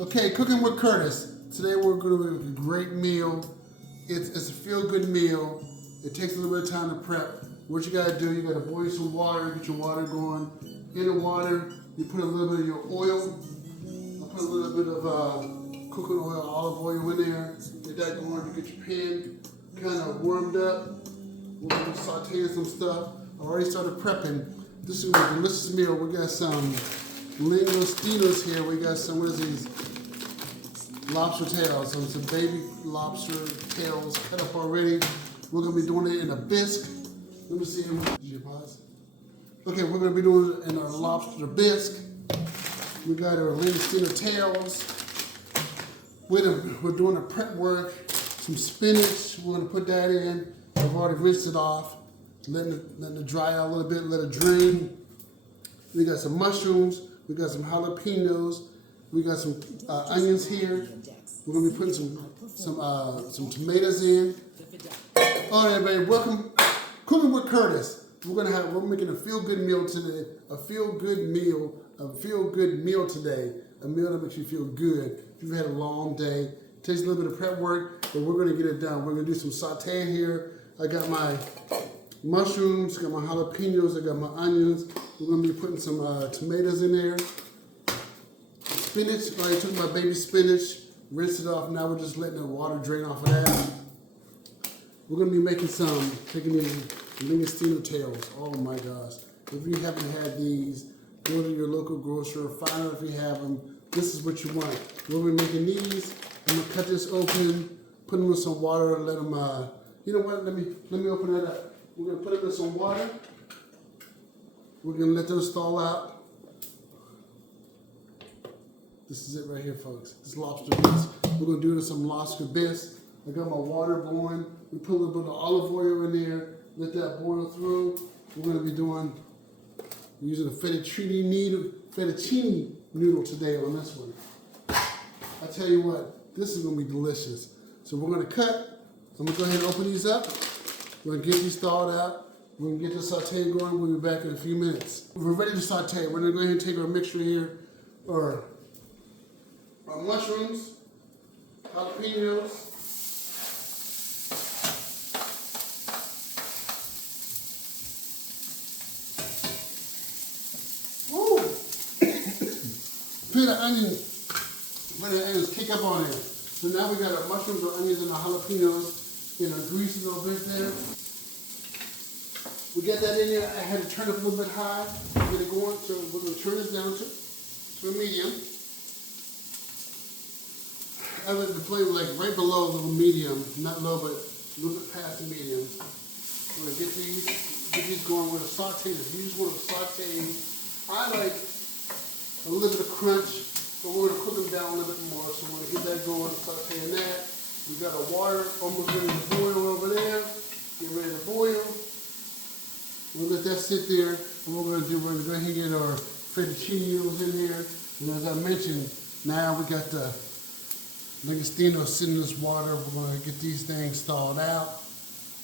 Okay, cooking with Curtis. Today we're going to make a great meal. It's a feel-good meal. It takes a little bit of time to prep. What you gotta do, you gotta boil some water, get your water going. In the water, you put a little bit of your oil. I put a little bit of cooking oil, olive oil in there. Get that going, you get your pan kind of warmed up. We're gonna be sauteing some stuff. I already started prepping. This is a delicious meal. We got some lingostingos here. We got some, what is these? Lobster tails. Some baby lobster tails cut up already. We're gonna be doing it in a bisque. Let me see. Did you pause? Okay, we're gonna be doing it in our lobster bisque. We got our lingostingo tails. We're doing the prep work. Some spinach. We're gonna put that in. I've already rinsed it off. Letting it dry out a little bit. Let it drain. We got some mushrooms. We got some jalapeños. We got some onions here. We're gonna be putting some tomatoes in. All right, everybody, welcome. Cooking with Curtis. We're making a feel-good meal today. A feel-good meal today. A meal that makes you feel good. If you've had a long day, it takes a little bit of prep work, but we're gonna get it done. We're gonna do some sauteing here. I got my mushrooms, got my jalapeños, I got my onions. We're gonna be putting some tomatoes in there. Spinach, I took my baby spinach, rinsed it off. Now we're just letting the water drain off of that. We're gonna be taking these lingostingo tails. Oh my gosh. If you haven't had these, go to your local grocer, find out if you have them. This is what you want. We'll be making these. I'm gonna cut this open, put them in some water, let them, you know what, let me open that up. We're gonna put them in some water. We're gonna let those thaw out. This is it right here, folks. This lobster bisque. We're gonna do some lobster bisque. I got my water boiling. We put a little bit of olive oil in there. Let that boil through. We're gonna be using a fettuccine noodle today on this one. I tell you what, this is gonna be delicious. So we're gonna cut. I'm gonna go ahead and open these up. We're gonna get these thawed out. We're gonna get the saute going. We'll be back in a few minutes. We're ready to saute. We're gonna go ahead and take our mixture here, our mushrooms, jalapeños, woo! Feel the onions kick up on there. So now we got our mushrooms, our onions, and our jalapeños in our grease a little bit there. We got that in there. I had to turn it up a little bit high to get it going. So we're going to turn this down to a medium. I like to play like right below a little medium, not low, but a little bit past the medium. We're going to get these going with a saute. If you just want to saute, I like a little bit of crunch, but we're going to cook them down a little bit more. So we're going to get that going, sauteing that. We got our water almost ready to boil over there. Get ready to boil. We'll let that sit there. And what we're going to do, we're going to go ahead and get our fettuccine noodles in here. And as I mentioned, now we got the lingostingos sitting in this water. We're going to get these things thawed out.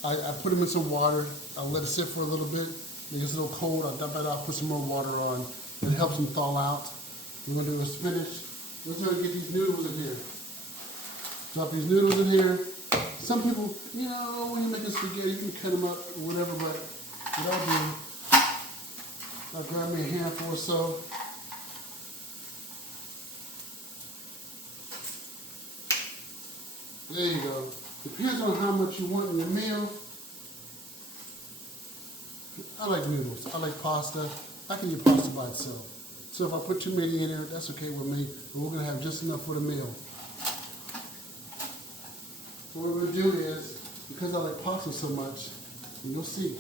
I put them in some water. I'll let it sit for a little bit. It gets a little cold. I'll dump it out, put some more water on. It helps them thaw out. We're going to do a spinach. Let's go and get these noodles in here. Drop these noodles in here. Some people, you know, when you're making spaghetti, you can cut them up or whatever, but what I'll grab me a handful or so. There you go. Depends on how much you want in your meal. I like noodles. I like pasta. I can eat pasta by itself. So if I put too many in there, that's okay with me. But we're going to have just enough for the meal. So what we're going to do is, because I like pasta so much, and you'll see.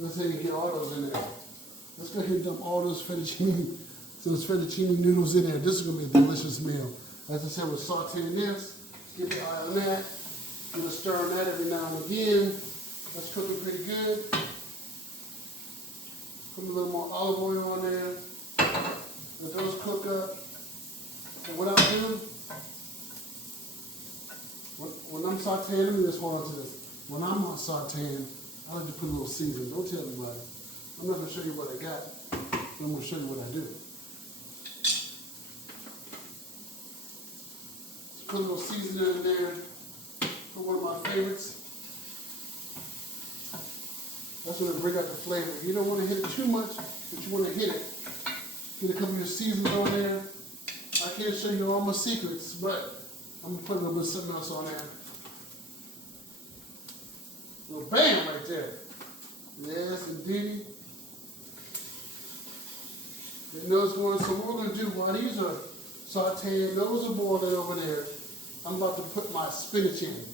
Let's say you get all those in there. Let's go ahead and dump all those fettuccine noodles in there. This is going to be a delicious meal. As I said, we're sauteing this. Keep your eye on that. You're going to stir on that every now and again. That's cooking pretty good. Put a little more olive oil on there. Let those cook up. And what I'll do, when I'm sauteing, let me just hold on to this. When I'm sauteing, I like to put a little seasoning. Don't tell anybody. I'm not going to show you what I got, but I'm going to show you what I do. Put a little seasoning in there. Put one of my favorites. That's going to bring out the flavor. You don't want to hit it too much, but you want to hit it. Get a couple of your seasonings on there. I can't show you all my secrets, but I'm going to put a little bit of something else on there. A little bam right there. Yes, indeed. You know what's going on. So what we're going to do while these are sauteing, those are boiling over there, I'm about to put my spinach in.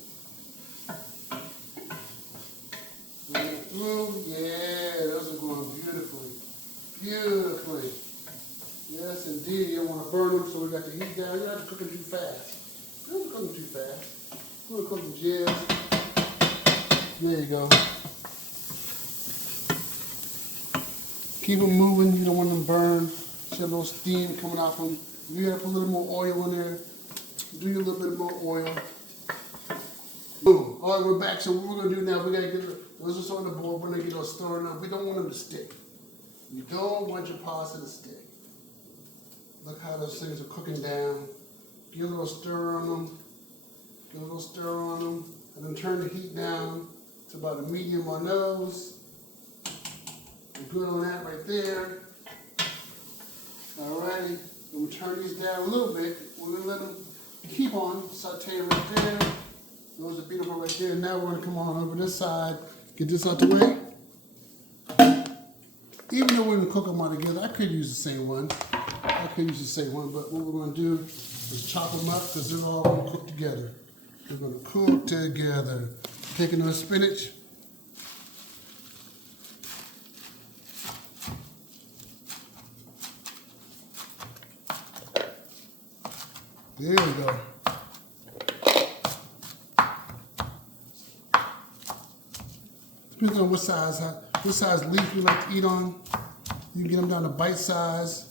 Yeah, those are going beautifully. Beautifully. Yes, indeed. You don't want to burn them, so we got the heat down. You don't have to cook them too fast. You don't cook them too fast. We're going to cook them just. There you go. Keep them moving. You don't want them burned. See a little steam coming out from them. You have to put a little more oil in there. Do you a little bit more oil. Boom. All right, we're back. So what we're going to do now, we got to get those are on the board. We're going to get those stirring up. We don't want them to stick. You don't want your pasta to stick. Look how those things are cooking down. Give a little stir on them. Give a little stir on them. And then turn the heat down to about a medium on those. We're good on that right there. Alrighty. We'll turn these down a little bit. We're going to let them keep on sauteing right there. Those are beautiful right there. Now we're going to come on over this side. Get this out the way. Even though we're going to cook them all together, I could use the same one. But what we're going to do is chop them up because they're all going to cook together. They're going to cook together. Taking our spinach. There we go. Depends on what size leaf you like to eat on. You can get them down to bite size.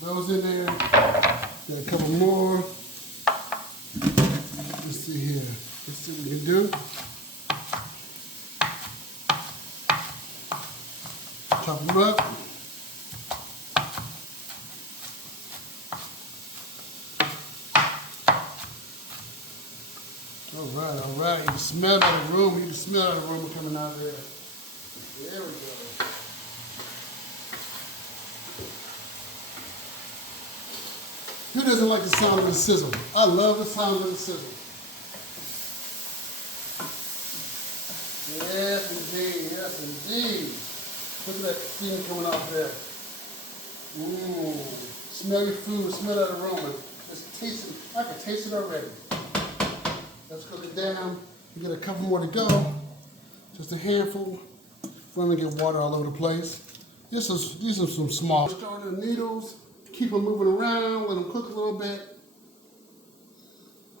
Those in there. Got a couple more. Let's see here. Let's see what we can do. Chop them up. All right. You can smell out of the room. You can smell out of the room coming out of there. There we go. Who doesn't like the sound of the sizzle? I love the sound of the sizzle. Yes, indeed. Yes, indeed. Look at that steam coming off there. Mmm. Smell your food. Smell that aroma. Just taste it. I can taste it already. Let's cook it down. We got a couple more to go. Just a handful. We're going to get water all over the place. These are some small. Stir in the needles. Keep them moving around. Let them cook a little bit.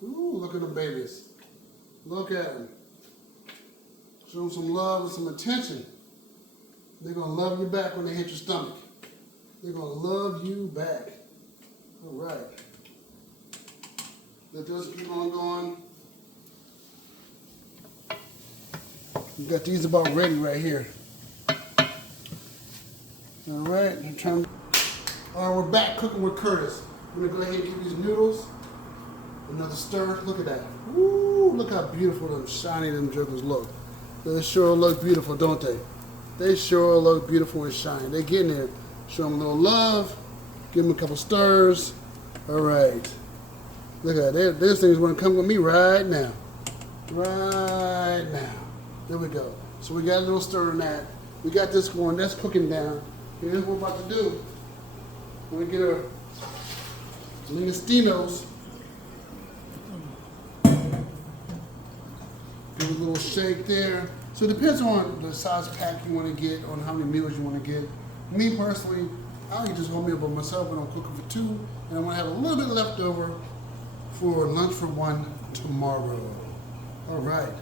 Ooh, look at the babies. Look at them. Show them some love and some attention. They're going to love you back when they hit your stomach. They're going to love you back. All right. Let those keep on going. We got these about ready right here. All right. All right, we're back cooking with Curtis. We're going to go ahead and give these noodles another stir. Look at that. Woo, look how beautiful them shiny them jiggles look. They sure look beautiful, don't they? They sure look beautiful and shiny. They get in there. Show them a little love. Give them a couple stirs. All right. Look at that. This thing's going to come with me right now. Right now. There we go. So we got a little stir in that. We got this going. That's cooking down. Here's what we're about to do. We're going to get our lingostingos. Give it a little shake there. So it depends on the size pack you want to get, on how many meals you want to get. Me personally, I'll eat just one meal by myself, but I'm cooking for two, and I'm going to have a little bit left over for lunch for one tomorrow. All right.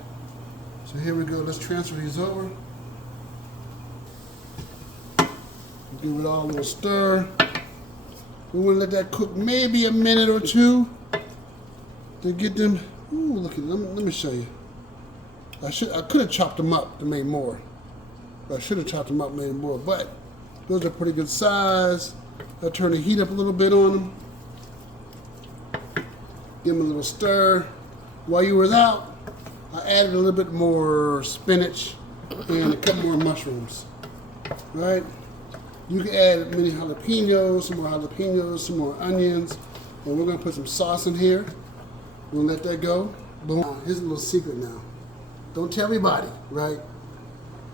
So here we go. Let's transfer these over. Give it all a little stir. We want to let that cook maybe a minute or two to get them. Ooh, look at them. Let me show you. I could have chopped them up to make more. I should have chopped them up and made more, but Those are pretty good size. I'll turn the heat up a little bit on them. Give them a little stir. While you was out, I added a little bit more spinach and a couple more mushrooms. Right? You can add many jalapeños, some more onions, and we're gonna put some sauce in here. We're gonna let that go. Boom. Here's a little secret now. Don't tell everybody, right?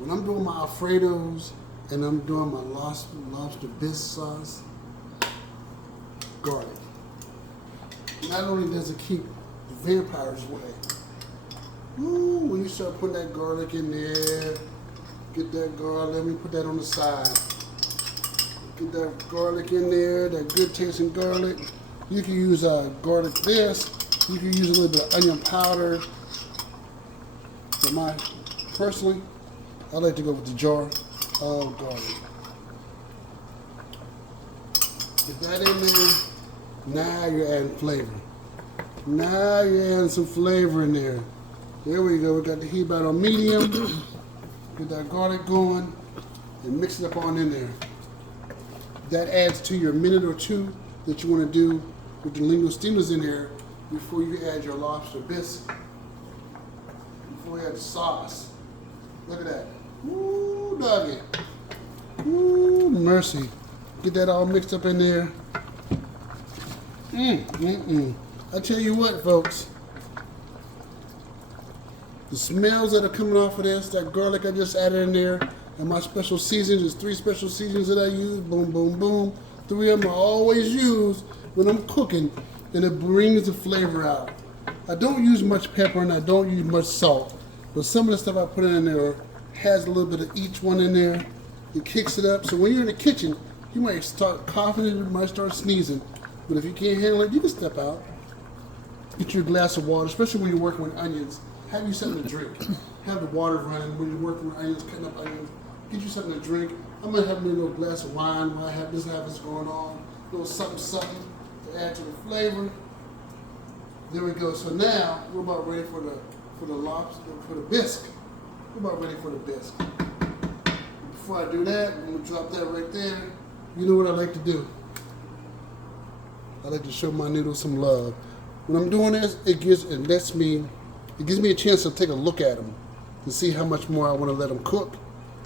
When I'm doing my Alfredos and I'm doing my lobster bisque sauce, garlic. Not only does it keep the vampires away, ooh, when you start putting that garlic in there, get that garlic, let me put that on the side. Get that garlic in there, that good tasting garlic. You can use garlic this. You can use a little bit of onion powder. But personally, I like to go with the jar of garlic. Get that in there. Now you're adding flavor. Now you're adding some flavor in there. There we go. We got the heat about on medium. Get that garlic going and mix it up on in there. That adds to your minute or two that you want to do with the lingostingos in here before you add your lobster bisque. Before you add the sauce. Look at that. Ooh, doggy. Ooh, mercy. Get that all mixed up in there. I tell you what, folks. The smells that are coming off of this, that garlic I just added in there, and my special seasons, there's 3 special seasons that I use. Boom, boom, boom. 3 of them I always use when I'm cooking, and it brings the flavor out. I don't use much pepper and I don't use much salt, but some of the stuff I put in there has a little bit of each one in there. It kicks it up. So when you're in the kitchen, you might start coughing and you might start sneezing. But if you can't handle it, you can step out. Get your glass of water, especially when you're working with onions. Have you something to drink. Have the water running when you're working with onions, cutting up onions. Get you something to drink. I'm gonna have me a little glass of wine while I have this going on. A little something to add to the flavor. There we go. So now we're about ready for the lobster, for the bisque. We're about ready for the bisque. Before I do that, I'm gonna drop that right there. You know what I like to do? I like to show my noodles some love. When I'm doing this, it gives me a chance to take a look at them to see how much more I want to let them cook.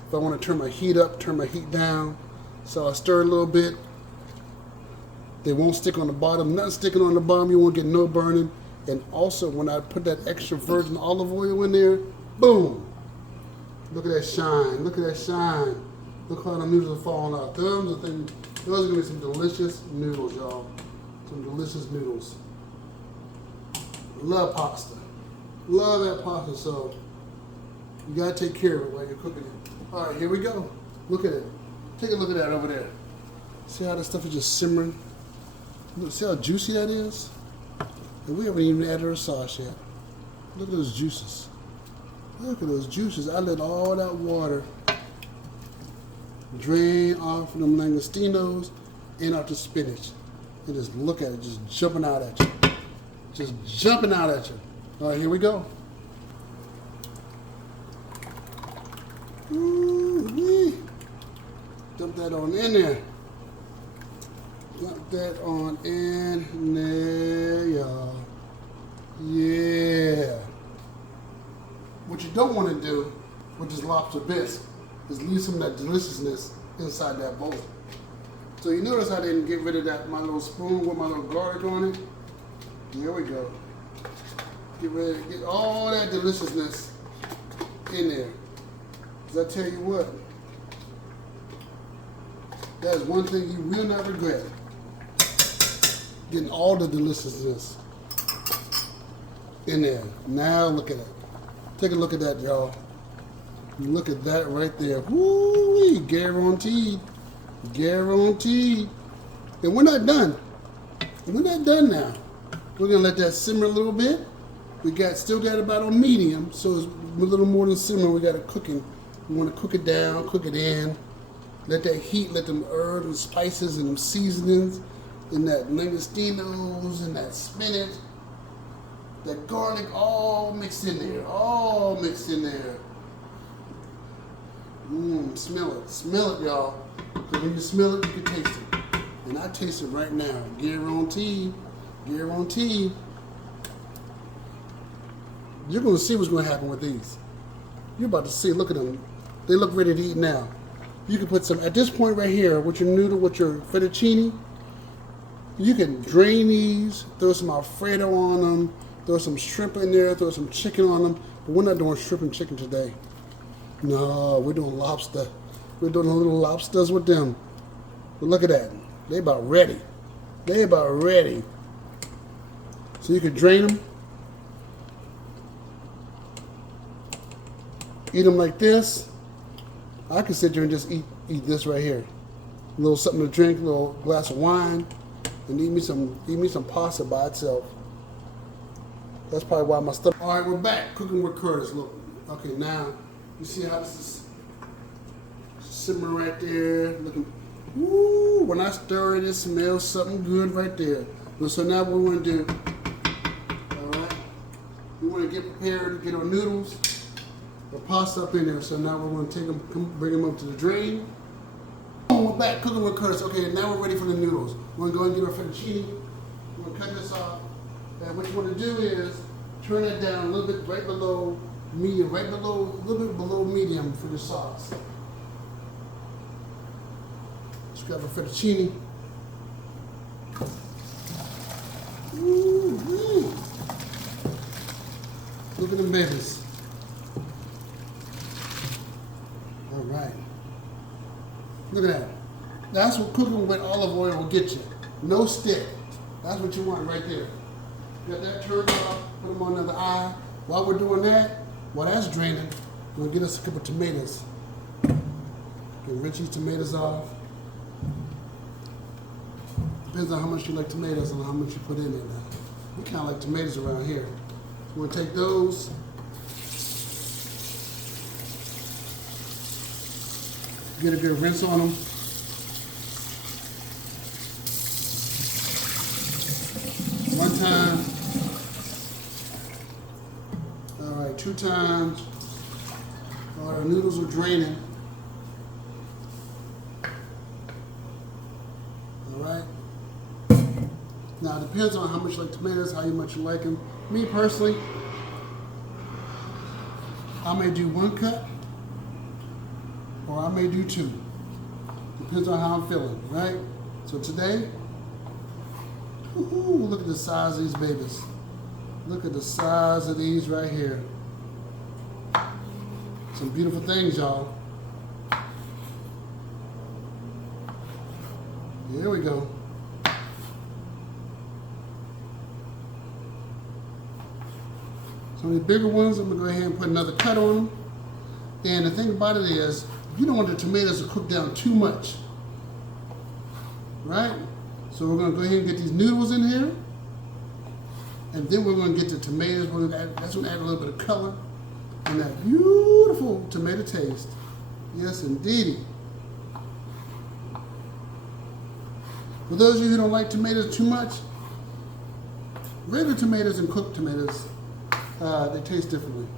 If I want to turn my heat up, turn my heat down. So I stir a little bit. They won't stick on the bottom. Nothing sticking on the bottom. You won't get no burning. And also, when I put that extra virgin olive oil in there, boom! Look at that shine. Look at that shine. Look how the noodles are falling out. Those are going to be some delicious noodles, y'all. Some delicious noodles. Love pasta. Love that pasta, so you got to take care of it while you're cooking it. All right, here we go. Look at it. Take a look at that over there. See how that stuff is just simmering? Look, see how juicy that is? And we haven't even added our sauce yet. Look at those juices. Look at those juices. I let all that water drain off from them lingostingos and off the spinach. And just look at it, just jumping out at you. Just jumping out at you. All right, here we go. Ooh-wee. Dump that on in there. Dump that on in there, y'all. Yeah. What you don't want to do with this lobster bisque is leave some of that deliciousness inside that bowl. So you notice I didn't get rid of that, my little spoon with my little garlic on it. There we go. Get all that deliciousness in there. Because I tell you what, that is one thing you will not regret. Getting all the deliciousness in there. Now look at it. Take a look at that, y'all. Look at that right there. Woo-wee, guaranteed. Guaranteed. And we're not done. We're not done now. We're gonna let that simmer a little bit. We still got about on medium, so it's a little more than simmer. We got it cooking. We want to cook it down, cook it in. Let that heat, let them herbs and spices and them seasonings and that lingostingos and that spinach, that garlic all mixed in there. All mixed in there. Smell it. Smell it, y'all. Because when you smell it, you can taste it. And I taste it right now. Guarantee. Guarantee. You're going to see what's going to happen with these. You're about to see. Look at them. They look ready to eat now. You can put some, at this point right here, with your noodle, with your fettuccine, you can drain these, throw some Alfredo on them, throw some shrimp in there, throw some chicken on them. But we're not doing shrimp and chicken today. No, we're doing lobster. We're doing the little lobsters with them. But look at that. They about ready. They about ready. So you can drain them. Eat them like this. I could sit there and just eat this right here. A little something to drink, a little glass of wine, and eat me some pasta by itself. That's probably why my stomach. All right, we're back cooking with Curtis. Look, okay, now you see how this is simmering right there. Looking, woo! When I stir it, it smells something good right there. So now what we want to do? All right, we want to get prepared to get our noodles. The pasta up in there, so now we're going to take them, bring them up to the drain. We're back cooking with Curtis. Okay, now we're ready for the noodles. We're going to go and get our fettuccine. We're going to cut this off. And what you want to do is turn it down a little bit, right below medium, a little bit below medium for the sauce. Just grab our fettuccine. Ooh, look at them babies. All right. Look at that. That's what cooking with olive oil will get you. No stick. That's what you want right there. Got that turned off. Put them on another eye. While we're doing that, while that's draining, we're gonna get us a couple of tomatoes. Get rinse these tomatoes off. Depends on how much you like tomatoes and how much you put in there now. We kind of like tomatoes around here. We're gonna take those. Get a good rinse on them. One time. All right, 2 times. All right, our noodles are draining. All right. Now it depends on how much you like tomatoes, how much you like them. Me personally, I may do 1 cut. Or I may do 2. Depends on how I'm feeling, right? So today, look at the size of these babies. Look at the size of these right here. Some beautiful things, y'all. Here we go. Some of the bigger ones, I'm gonna go ahead and put another cut on them. And the thing about it is, you don't want the tomatoes to cook down too much, right? So we're gonna go ahead and get these noodles in here, and then we're gonna get the tomatoes. That's gonna add a little bit of color and that beautiful tomato taste. Yes, indeedy. For those of you who don't like tomatoes too much, regular tomatoes and cooked tomatoes, they taste differently.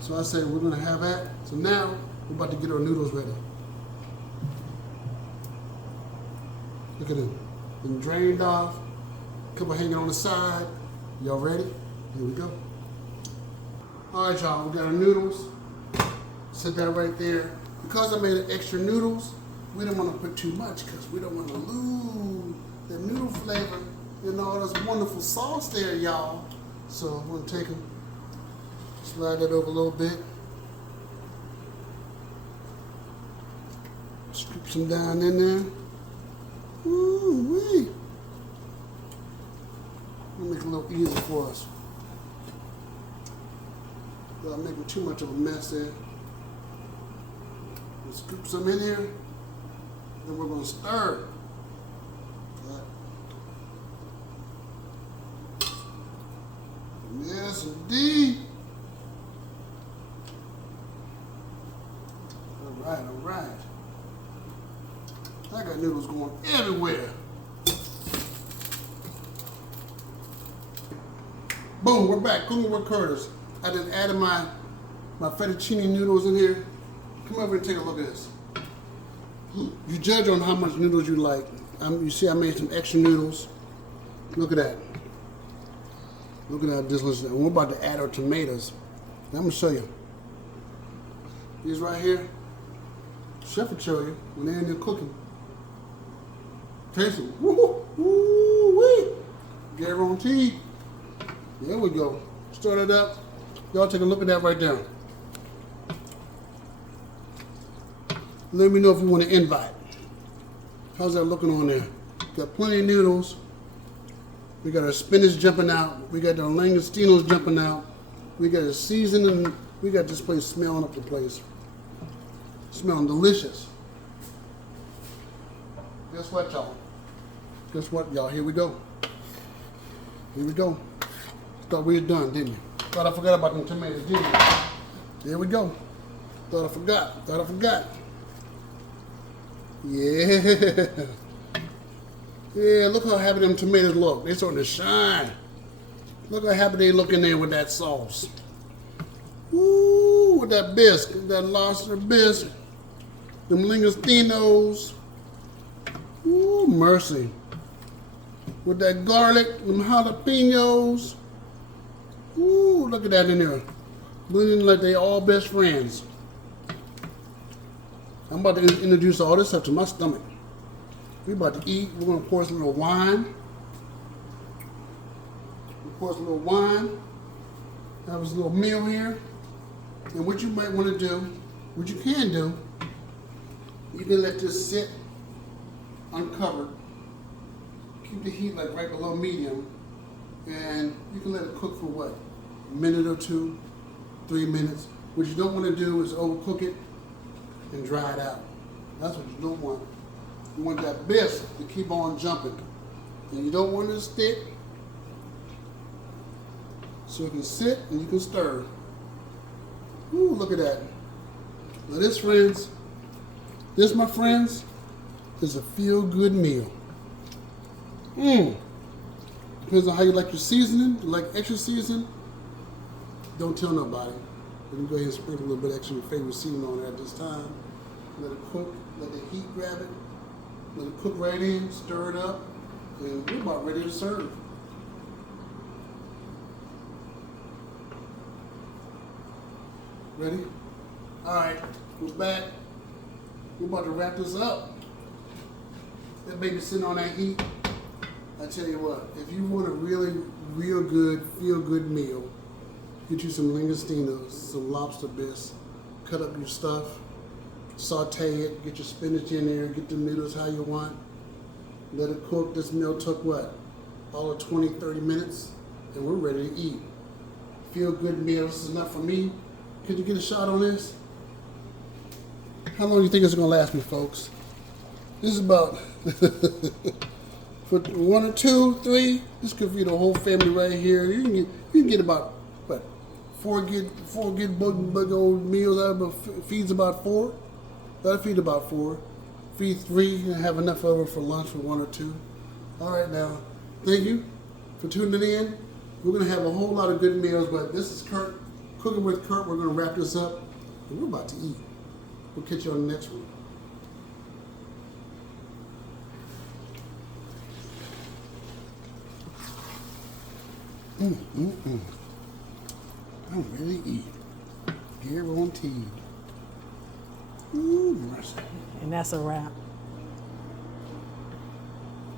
So I say we're gonna have that. So now we're about to get our noodles ready. Look at them. Been drained off. A couple hanging on the side. Y'all ready? Here we go. All right, y'all. We got our noodles. Set that right there. Because I made an extra noodles, we don't want to put too much because we don't want to lose the noodle flavor and all this wonderful sauce there, y'all. So I'm gonna take them, slide that over a little bit. Scoop some down in there. Ooh-wee. We'll make it a little easier for us. Without making too much of a mess there. We'll scoop some in here. Then we're going to stir. Right. Yes, indeed. All right, all right. I got noodles going everywhere. Boom, we're back. Cooking with Curtis. I just added my fettuccine noodles in here. Come over and take a look at this. You judge on how much noodles you like. You see I made some extra noodles. Look at that. Look at that delicious. And we're about to add our tomatoes. I'm going to show you. These right here. Chef will show you when they're in there cooking. Taste them. Woo woo wee. Guaranteed. There we go. Start it up. Y'all take a look at that right there. Let me know if you want to invite. How's that looking on there? Got plenty of noodles. We got our spinach jumping out. We got our lingostingos jumping out. We got a seasoning. We got this place smelling up the place. Smelling delicious. Guess what, y'all? Guess what, y'all? Here we go. Here we go. Thought we were done, didn't you? Thought I forgot about them tomatoes, didn't you? Here we go. Thought I forgot. Thought I forgot. Yeah. Yeah, look how happy them tomatoes look. They're starting to shine. Look how happy they look in there with that sauce. Ooh, with that bisque, that lobster bisque. Them lingostingos. Ooh, mercy. With that garlic, them jalapeños. Ooh, look at that in there. Blending like they all best friends. I'm about to introduce all this stuff to my stomach. We're about to eat. We're going to pour us a little wine. Pour us a little wine. Have us a little meal here. And what you might want to do, what you can do, you can let this sit uncovered. Keep the heat like right below medium. And you can let it cook for what? A minute or two, 3 minutes. What you don't want to do is overcook it and dry it out. That's what you don't want. You want that bisque to keep on jumping. And you don't want it to stick. So you can sit and you can stir. Ooh, look at that. Now this, friends, this, my friends, is a feel-good meal. Depends on how you like your seasoning. You like extra seasoning? Don't tell nobody. You can go ahead and sprinkle a little bit extra of your favorite seasoning on there at this time. Let it cook. Let the heat grab it. Let it cook right in. Stir it up. And we're about ready to serve. Ready? All right. We're back. We're about to wrap this up. That baby sitting on that heat. I tell you what, if you want a really, real good, feel-good meal, get you some lingostingos, some lobster bisque, cut up your stuff, saute it, get your spinach in there, get the noodles how you want, let it cook. This meal took what? All of 20, 30 minutes, and we're ready to eat. Feel-good meal. This is enough for me. Could you get a shot on this? How long do you think it's going to last me, folks? This is about... For 1 or 2, 3, this could feed the whole family right here. You can get about what, 4 good big old meals out of it. Feeds about 4. That'll feed about 4. Feed 3 and have enough of it for lunch for 1 or 2. All right, now, thank you for tuning in. We're gonna have a whole lot of good meals, but this is Curt, Cooking with Curt. We're gonna wrap this up, and we're about to eat. We'll catch you on the next one. I'm ready to eat. Guaranteed. Ooh, mercy. And that's a wrap.